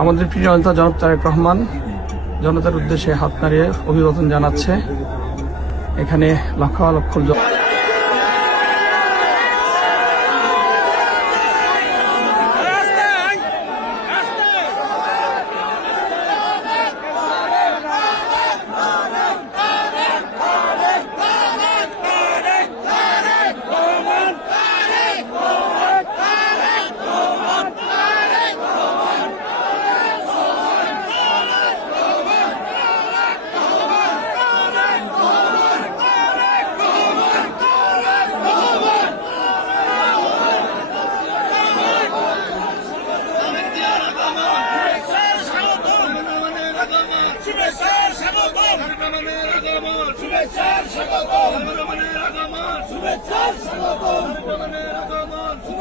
আমাদের প্রিয় নেতা জনাব তারেক রহমান, জনতার উদ্দেশ্যে হাত নাড়িয়ে অভিবাদন জানাচ্ছে। এখানে লক্ষ লক্ষ শুভেচ্ছার স্বাগতম শুভেচ্ছার স্বাগতম শুভেচ্ছার স্বাগতম